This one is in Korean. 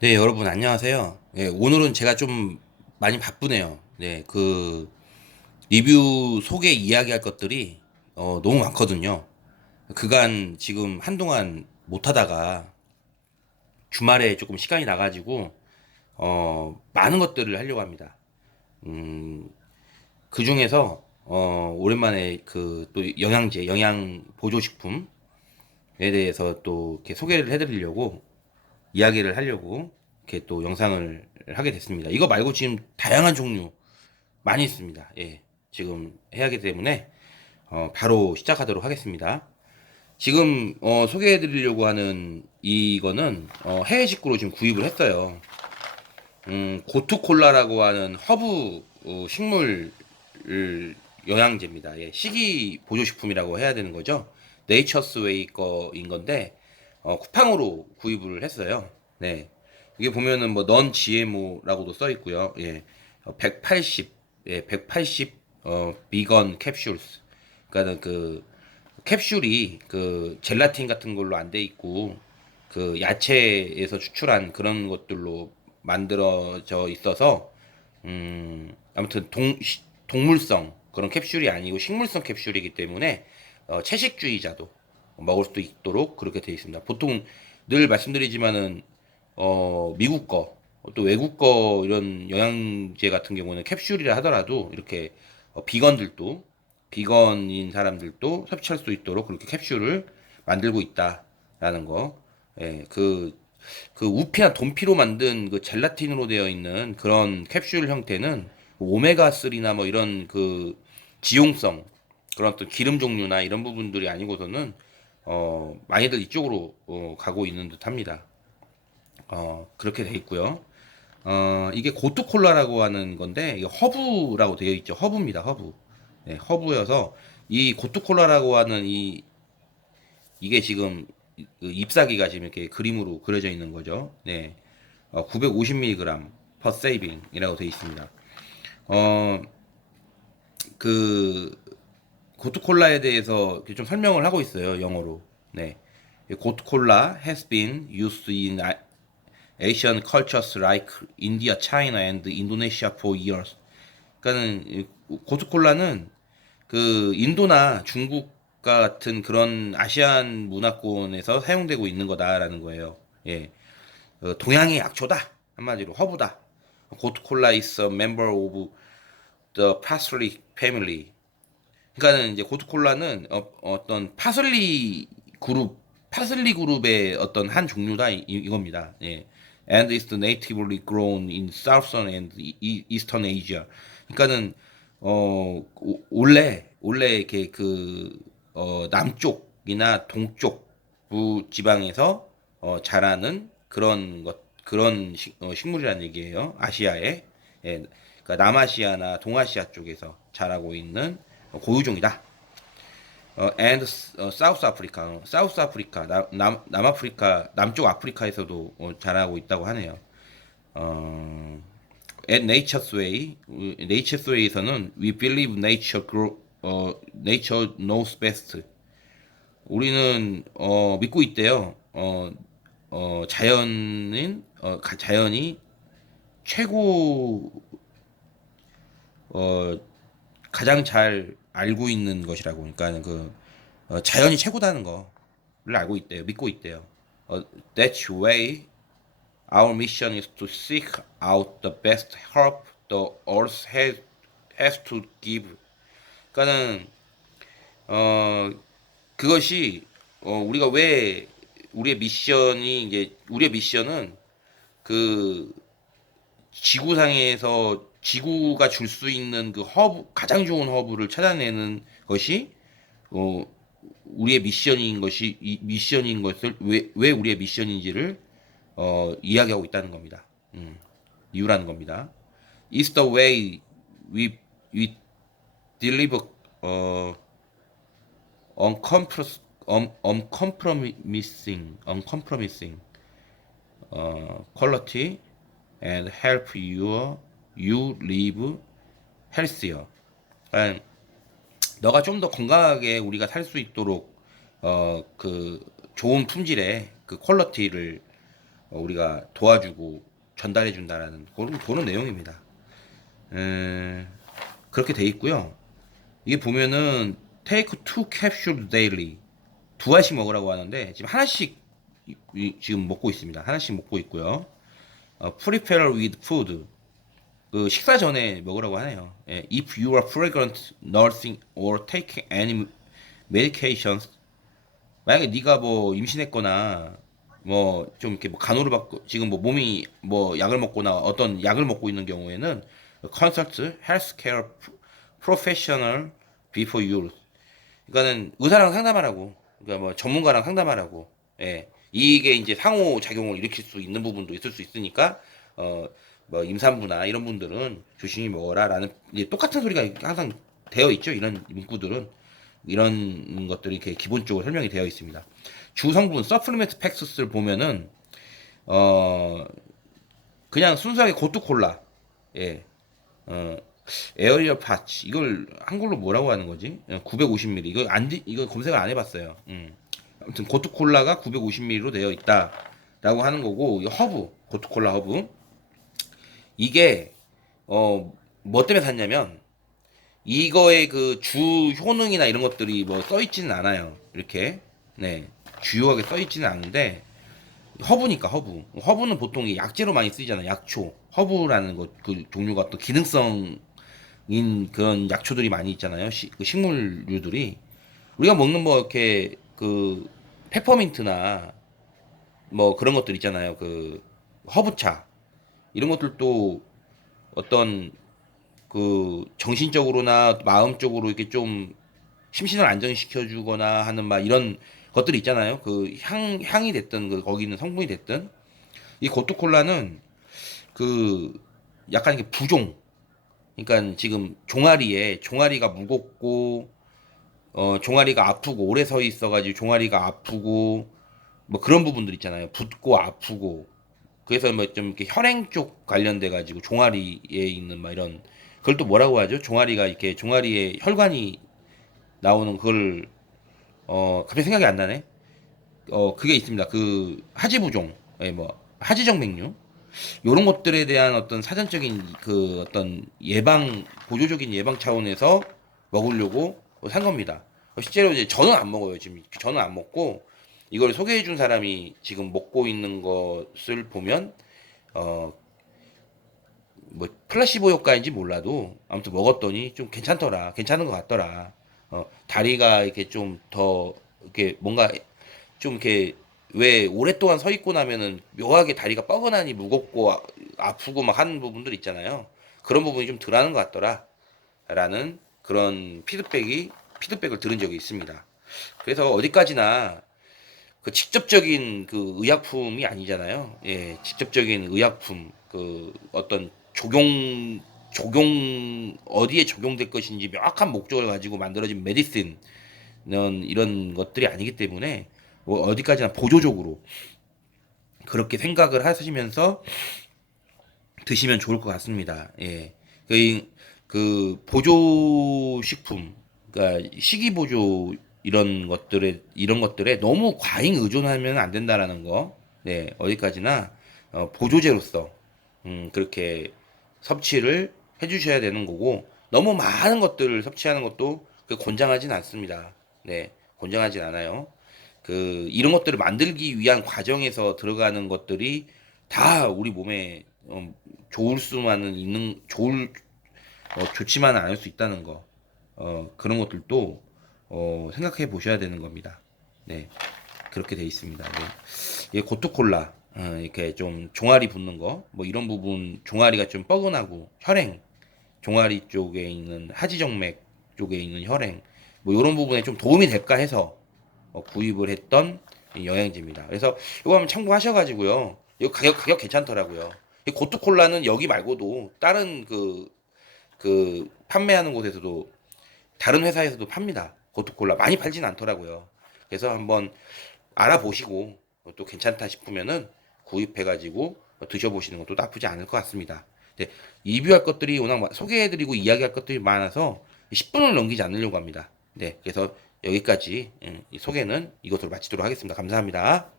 네, 여러분 안녕하세요. 예, 오늘은 제가 좀 많이 바쁘네요. 네, 그 리뷰 소개 이야기할 것들이 어, 너무 많거든요. 그간 지금 한동안 못 하다가 주말에 조금 시간이 나가지고 어, 많은 것들을 하려고 합니다. 음, 그 중에서 어, 오랜만에 그 또 영양제, 영양 보조식품에 대해서 또 이렇게 소개를 해드리려고 이야기를 하려고 이렇게 또 영상을 하게 됐습니다. 이거 말고 지금 다양한 종류 많이 있습니다. 예. 지금 해야 하기 때문에 어, 바로 시작하도록 하겠습니다. 지금 어, 소개해 드리려고 하는 이거는 어, 해외 직구로 지금 구입을 했어요. 음, 고투콜라라고 하는 허브 어, 식물 영양제입니다. 예, 식이 보조식품이라고 해야 되는 거죠. 네이처스웨이 거인 건데 어, 쿠팡으로 구입을 했어요. 네. 이게 보면은 뭐 넌 GMO라고도 써 있고요. 예. 어, 180, 예, 180 어, 비건 캡슐스. 그러니까는 그 캡슐이 그 젤라틴 같은 걸로 안 돼 있고 그 야채에서 추출한 그런 것들로 만들어져 있어서 음 아무튼 동 시- 동물성 그런 캡슐이 아니고 식물성 캡슐이기 때문에 어, 채식주의자도 먹을 수 있도록 그렇게 되어 있습니다. 보통 늘 말씀드리지만은 어, 미국 거, 또 외국 거 이런 영양제 같은 경우는 캡슐이라 하더라도 이렇게 어, 비건들도 비건인 사람들도 섭취할 수 있도록 그렇게 캡슐을 만들고 있다라는 거. 예, 그, 그 우피나 돈피로 만든 그 젤라틴으로 되어 있는 그런 캡슐 형태는 오메가3나 뭐 이런 그 지용성 그런 어떤 기름 종류나 이런 부분들이 아니고서는 어, 많이들 이쪽으로 어, 가고 있는 듯 합니다. 어, 그렇게 돼 있고요. 어, 이게 고투콜라라고 하는 건데, 이게 허브라고 되어 있죠. 허브입니다. 허브. 네, 허브여서, 이 고투콜라라고 하는 이, 이게 지금, 그 잎사귀가 지금 이렇게 그림으로 그려져 있는 거죠. 네. 어, 950mg per saving이라고 되어 있습니다. 어, 그, 고투콜라에 대해서 좀 설명을 하고 있어요. 영어로. 네. 고투콜라 has been used in Asian cultures like India, China, and Indonesia for years. 그러니까는 이 고투콜라는 그 인도나 중국 같은 그런 아시안 문화권에서 사용되고 있는 거다라는 거예요. 예. 어, 동양의 약초다. 한마디로 허브다. 고투콜라 is a member of the parsley family. 그러니까는 이제 고투콜라는 어, 어떤 파슬리 그룹, 파슬리 그룹의 어떤 한 종류다 이, 이겁니다. 예. And is natively grown in Southern and E- Eastern Asia. 그러니까는 어 오- 원래 원래 이렇게 그 어, 남쪽이나 동쪽 부 지방에서 어, 자라는 그런 것 그런 식, 어, 식물이라는 얘기예요. 아시아에 예, 그러니까 남아시아나 동아시아 쪽에서 자라고 있는 고유종이다. 어, and 어, 사우스 아프리카, 사우스 아프리카, 남, 남, 남아프리카, 남쪽 아프리카에서도 어, 자라고 있다고 하네요. 어, at Nature's Way, 우- Nature's Way에서는 we believe nature grow, 어, nature knows best. 우리는 어, 믿고 있대요. 어, 어, 자연인 어, 가- 자연이 최고 어, 가장 잘 알고 있는 것이라고 그러니까 그 어, 자연이 최고다는 거를 알고 있대요. 믿고 있대요. 어, that's why our mission is to seek out the best help the earth has, has to give. 그러니까는 어 그것이 어 우리가 왜 우리의 미션이 이제 우리의 미션은 그 지구상에서 지구가 줄 수 있는 그 허브 가장 좋은 허브를 찾아내는 것이 어 우리의 미션인 것이 이 미션인 것을 왜 왜 우리의 미션인지를 어 이야기하고 있다는 겁니다. 음, 이유라는 겁니다. It's the way we we deliver 어 uncompromis un- uncompromising uncompromising 어, quality and help your you live healthier. 너가 좀 더 건강하게 우리가 살 수 있도록 어 그 좋은 품질의 그 퀄리티를 어, 우리가 도와주고 전달해 준다라는 그런 그런 내용입니다. 음, 그렇게 돼 있고요. 이게 보면은 take two capsules daily 두 알씩 먹으라고 하는데 지금 하나씩 지금 먹고 있습니다. 하나씩 먹고 있고요. 어, prepare with food 그 식사 전에 먹으라고 하네요. 예, if you are pregnant, nursing or taking any medications 만약에 네가 뭐 임신했거나 뭐 좀 이렇게 뭐 간호를 받고 지금 뭐 몸이 뭐 약을 먹거나 어떤 약을 먹고 있는 경우에는 consult healthcare professional before you. 그러니까는 의사랑 상담하라고. 그러니까 뭐 전문가랑 상담하라고. 예 이게 이제 상호 작용을 일으킬 수 있는 부분도 있을 수 있으니까 어 뭐 임산부나 이런 분들은 조심히 먹어라라는 똑같은 소리가 항상 되어 있죠 이런 문구들은 이런 것들이 이렇게 기본적으로 설명이 되어 있습니다. 주 성분 서플리멘트 팩스를 보면은 어 그냥 순수하게 고투콜라 예. 어 에어리어 파츠 이걸 한글로 뭐라고 하는 거지? 950ml 이거 안 디- 이거 검색을 안 해봤어요. 음. 아무튼 고투콜라가 950ml로 되어 있다라고 하는 거고 이 허브 고투콜라 허브 이게 어 뭐 때문에 샀냐면 이거의 그 주 효능이나 이런 것들이 뭐 써 있지는 않아요. 이렇게 네 주요하게 써 있지는 않은데 허브니까 허브. 허브는 보통 이 약재로 많이 쓰이잖아요. 약초. 허브라는 것 그 종류가 또 기능성 인 그런 약초들이 많이 있잖아요. 시, 그 식물류들이 우리가 먹는 뭐 이렇게 그 페퍼민트나 뭐 그런 것들 있잖아요. 그 허브차 이런 것들도 어떤 그 정신적으로나 마음적으로 이렇게 좀 심신을 안정시켜 주거나 하는 막 이런 것들이 있잖아요. 그 향 향이 됐든 그 거기 있는 성분이 됐든 이 고토콜라는 그 약간 이게 부종 그러니까 지금 종아리에 종아리가 무겁고 어 종아리가 아프고 오래 서 있어 가지고 종아리가 아프고 뭐 그런 부분들 있잖아요. 붓고 아프고 그래서 뭐 좀 이렇게 혈행 쪽 관련돼 가지고 종아리에 있는 막 이런 그걸 또 뭐라고 하죠? 종아리가 이렇게 종아리에 혈관이 나오는 그걸 어 갑자기 생각이 안 나네. 어 그게 있습니다. 그 하지부종, 예, 뭐 하지정 맥류 요런 것들에 대한 어떤 사전적인 그 어떤 예방 보조적인 예방 차원에서 먹으려고 산 겁니다. 실제로 이제 저는 안 먹어요. 지금 저는 안 먹고 이걸 소개해 준 사람이 지금 먹고 있는 것을 보면 어 뭐 플라시보 효과인지 몰라도 아무튼 먹었더니 좀 괜찮더라. 괜찮은 것 같더라. 어 다리가 이렇게 좀 더 이렇게 뭔가 좀 이렇게 왜 오랫동안 서 있고 나면은 묘하게 다리가 뻐근하니 무겁고 아, 아프고 막 하는 부분들 있잖아요. 그런 부분이 좀 덜하는 것 같더라. 라는 그런 피드백이 피드백을 들은 적이 있습니다. 그래서 어디까지나 그 직접적인 그 의약품이 아니잖아요. 예, 직접적인 의약품 그 어떤 적용 적용 어디에 적용될 것인지 명확한 목적을 가지고 만들어진 메디슨은 이런 것들이 아니기 때문에 뭐 어디까지나 보조적으로 그렇게 생각을 하시면서 드시면 좋을 것 같습니다. 예. 그, 그 보조 식품, 그러니까 식이 보조 이런 것들에 이런 것들에 너무 과잉 의존하면 안 된다라는 거. 네, 어디까지나 어, 보조제로서 음, 그렇게 섭취를 해주셔야 되는 거고 너무 많은 것들을 섭취하는 것도 그 권장하진 않습니다. 네, 권장하진 않아요. 그 이런 것들을 만들기 위한 과정에서 들어가는 것들이 다 우리 몸에 어, 좋을 수만은 있는 좋을 어, 좋지만은 않을 수 있다는 거 어, 그런 것들도 어, 생각해 보셔야 되는 겁니다. 네 그렇게 돼 있습니다. 네. 이 고토콜라 어, 이렇게 좀 종아리 붙는 거 뭐 이런 부분 종아리가 좀 뻐근하고 혈행 종아리 쪽에 있는 하지정맥 쪽에 있는 혈행 뭐 이런 부분에 좀 도움이 될까 해서 어, 구입을 했던 이 영양제입니다. 그래서 이거 한번 참고하셔가지고요. 이거 가격 가격 괜찮더라고요. 이 고투콜라는 여기 말고도 다른 그, 그 판매하는 곳에서도 다른 회사에서도 팝니다. 고투콜라 많이 팔진 않더라고요. 그래서 한번 알아보시고 또 괜찮다 싶으면은 구입해가지고 드셔보시는 것도 나쁘지 않을 것 같습니다. 네, 리뷰할 것들이 워낙 소개해드리고 이야기할 것들이 많아서 10분을 넘기지 않으려고 합니다. 네, 그래서 여기까지 음, 이 소개는 이것으로 마치도록 하겠습니다. 감사합니다.